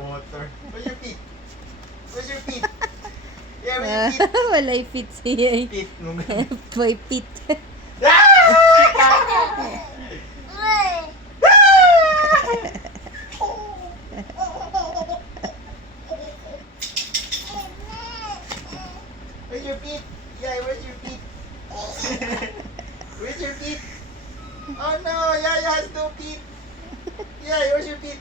Water. Where's your feet? Where's your feet? Yeah, where's your feet? Walay fit siya. Feet. Boy fit. Where's your feet? Yeah, where's your feet? Where's your feet? Oh no, Yaya has no feet. Yeah, where's your feet?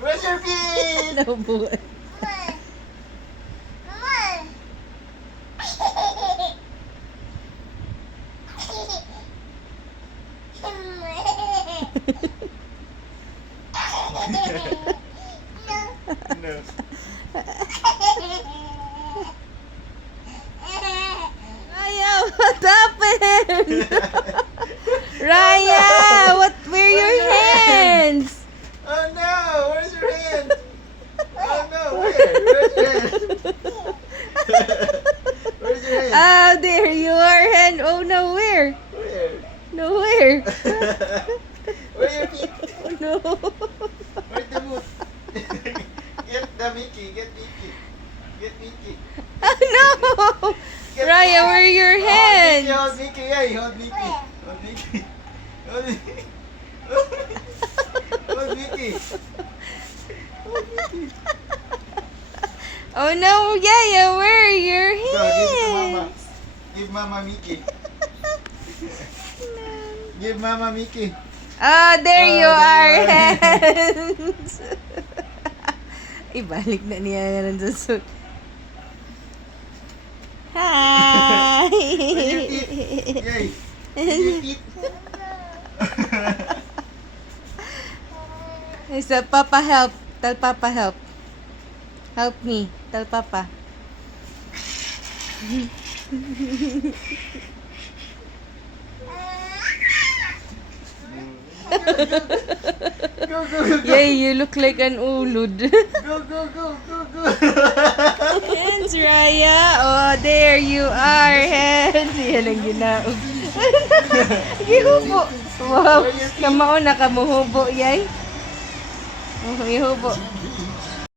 Where's your feet? Nabuhay. No. Raya, what happened? Raya, where are your hands? Oh no, where's your hand? Oh no, where's your hand? Where's your hand? Ah, there you are, hand. Oh, nowhere. Where? Nowhere. Where your feet? Oh, no. Where's the boot? Get the Mickey, get Mickey. Get Mickey. Oh, no. Raya, where are your hands? Hold Mickey, yeah, hold Mickey. Hold Mickey. Hold Mickey. Hold Mickey. Hold Mickey. Oh, no, Yaya, where are your Go, give it to Mama. hands? Give Mama Mickey. Give Mama Mickey. Ah, there you Oh, are, there you are. hands. Ibalik na niya yan sa suit. Hi! Where's your teeth? Yay. Where's your teeth? Isa, Papa help. Tell Papa help. Help me. Tell Papa. Go, go, go, go. Yay, you look like an ulud. Go, go, go, go, go. Hands, Raya. Oh, there you are, hands. Yan ang ginaog. Gihubo. Wow. Kamao na kamuhubo, yay. Oh, ihubo.